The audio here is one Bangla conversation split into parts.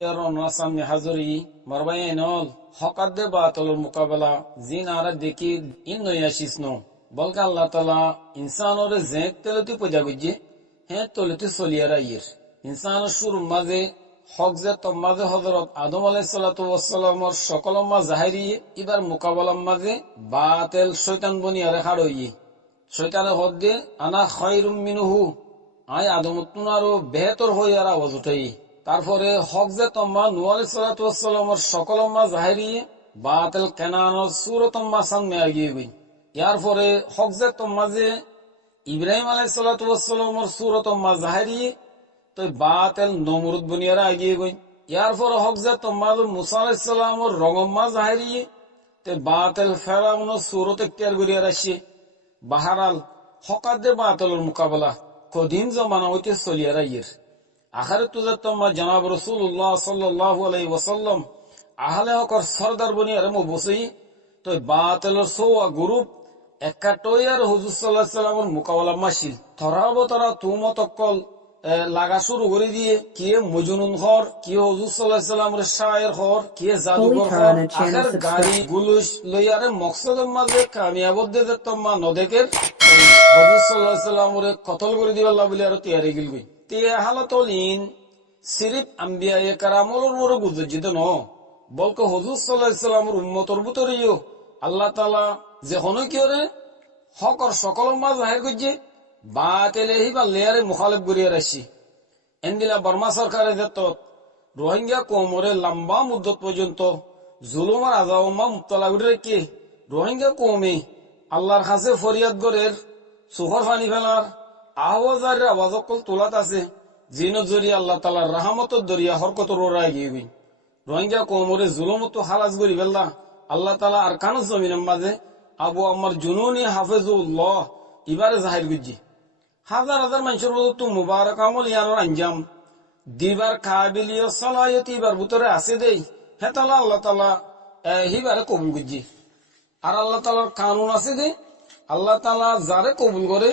সামনে হাজরি মারবাইনল হকাদে বাতলর মোকাবেলা জিন আরা দেখি ইন নয়াশিস নো বলকা আল্লাহ তালা ইনসানর জেক তেলতি পূজা গুজে হ্যাঁ তলতি সলিয়ারা ইয়ের ইনসানের সুর মাঝে হক যে মাঝে হজরত আদম আলাইসালামের সকল মা জাহেরি এবার মোকাবেলার মাঝে বাতেল শৈতান বনিয়ারে হাড়ইয়ে শৈতানের হদ দিয়ে আনা খয়রুম মিনুহু আয় আদমতুন আরো বেহতর হয়ে আর আওয়াজ উঠাই। তারপরে হক যে তম্মা নূহ আলাইহিস সালামের সকল মা জাহেরি বাতেল কেনানোর সুরতম্মা সামনে আগিয়ে গই। ইয়ার পরে হক যে তম্মা যে ইব্রাহিম আলাইহিস সালামের সুরতম্মা জাহেরি তো বাতেল নমরুদ বুনিয়ারা আগিয়ে গই। ইয়ার পরে হক যে তম্মা মুসা আলাইহিস সালামের রঙম্মা জাহেরি তো বাতেল ফেরাউন সুরত ইখতিয়ার করিয়া রাখছে। বাহারাল হকাদে বাতেলের মোকাবেলা কদিন জমানা হইতে চলিয়ারা ইয়ের আখারে তুজাত্তম্মা জনাব রসুল্লাহ সাল্লাল্লাহু আলাইহি ওয়াসাল্লাম আহলে হকর সরদার বনিয়ারে বসেই তো বাতেলের সৌয়া গ্রুপ একাটইয়ার হুজুর সাল্লাল্লাহু আলাইহি ওয়াসাল্লামের মোকাবেলা মাসিল তরা তুমতকল লাগা শুরু করে দিয়ে কে মজনুন হর কে হুজুর সাল্লাল্লাহু আলাইহি ওয়াসাল্লামের শায়ের হর কে জাদুঘর হর আখার গাড়ি গুলুস লইয়ারে মকসদের মাঝে কামিয়াবদ্দে যেতম্মা নদেকের হুজুর সাল্লাল্লাহু আলাইহি ওয়াসাল্লামের কতল করে দিবাল্লাহ বলে আর তৈরি গিলবি তে হালাতলিন সিরিফ আম্বিয়া কারামর বড় গুজজিত ন বলকে হুজুর সাল্লাল্লাহু আলাইহি ওয়াসাল্লামের উম্মতর ভিতরেও আল্লাহ তাআলা যে হনো কি রে হকর সকল মা জাহির করছে বাতেলে হিবা লেয়ারে মুখালিফ করিয়া রাখছি। এন্দিলা বর্মা সরকারের যত রোহিঙ্গা কৌমরে লম্বা মুদ্দত পর্যন্ত জুলুমার আজাউমা মুক্তলা করে রেখে রোহিঙ্গা কৌমে আল্লাহর কাছে ফরিয়াদ গরের সুহর ফানি ফেলার আওয়াজের আওয়াজ অকল তোলাত আছে জিনত জরিয়া আল্লাহ তাআলার রহমতের দরিয়া হরকত রোড়ায় গিয়ে গই রোহিঙ্গা কৌমরে জুলুমত হালাজ করি ফেললা আল্লাহ তাআলা আর কানুস জমিনের মাঝে আবু আম্মার জুনুনি হাফেজুল্লাহ এবারে জাহির গুজি হাজার হাজার মানুষের মতো মুবারক আমল ইয়ার আঞ্জাম দিবার কাবিলিয় সালায়ত এবার ভিতরে আছে দেই হে তাআলা আল্লাহ তাআলা হিবারে কবুল গুজি আর আল্লাহ তাআলার কানুন আছে দে আল্লাহ তাআলা যারে কবুল করে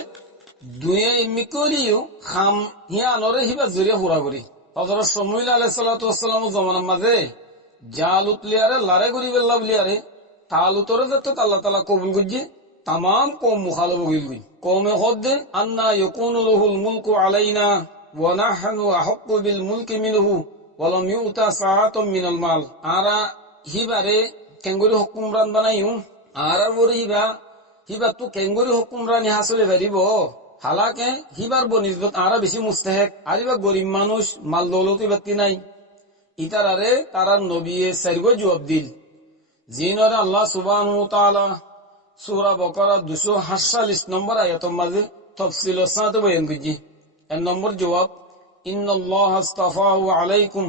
দুয়ে এমনি করিও খাম হিয়া আনরে হিবা জরিয়া পুরা করি হযরত শমুয়েল আলাইহিস সালাতু ওয়াসসালামের জমানার মাঝে জালুত লিয়ারে লারে করি বেল্লাহ লিয়ারে তালুতরে যত আল্লাহ তাআলা কবুল গুজি तमाम कौम मुखालिफ हो गई कौम खुद अन्ना यकूनु लहुल मुल्कु अलैना व नहनु अहक्कु बिल मुल्कि मिनहु व लम युता साआतुम मिनल माल आरा हिबारे केंगुरी हुकुमरान बनायु आरा बोरी हिबा तू केंगुरी हुकुमरानी हासले पारिबो हालाके हिबार बनिसबत आरा बेশি মুস্তাহিক আরিবা গরিব মানুষ মাল দৌলতি বাতি নাই ইতারারে তারা নবিয়ে সারগো জবাব দিল জিনরা আল্লাহ সুবহানাহু ওয়া তাআলা सूरा बकरा 248 नंबर आयतों माजे तफसील साथ बयान कीजिए। एक नंबर जवाब इन्नल्लाह अस्तफाहु अलैकुम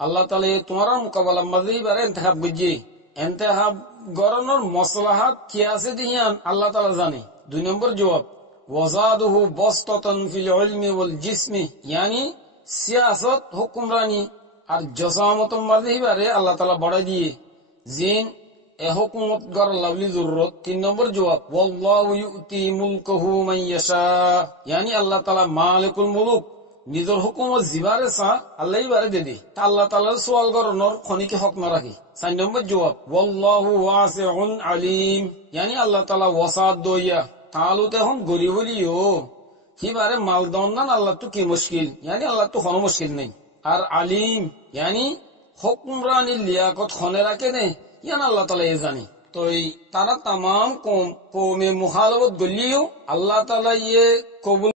अल्लाह ताला तुम्हारा मुकाबला माजे बारे इंतखाब कीजिए इंतखाब गरनर मसलहात क्या से दियान अल्लाह ताला जाने। 2 नंबर जवाब वजादुहु बस्ततन फिल इल्मी वल जिस्मी यानी सियासत हुक्मरानी और जसामत माजे बारे अल्लाह ताला बढ़ा दिए जिन हुकूमत गर लवली जरूरत। 3 नंबर जवाब वल्लाहु युती मुल्कहु मान यशा यानी अल्लाह ताला मालिकुल मुलुक निजर हुकूमत जिबारे सा अल्लाह बारे दे दे ता अल्लाह ताला सवाल करनर खनिके हक न राखी। 4 नंबर जवाब वल्लाहु वासिउन अलीम यानी अल्लाह ताला वसात दोया तालु ते हम गरीब लियो हिबारे मालदान ना अल्लाह तो की मुश्किल यानी अल्लाह तो कोनो मुश्किल नहीं और अलीम यानी हुक्मरानी लियाकत खने राखे ने यानी अल्लाह ताला ये जानी तो तारा तमाम कौम में मुखालफत गलियो अल्लाह ताला ये कबूल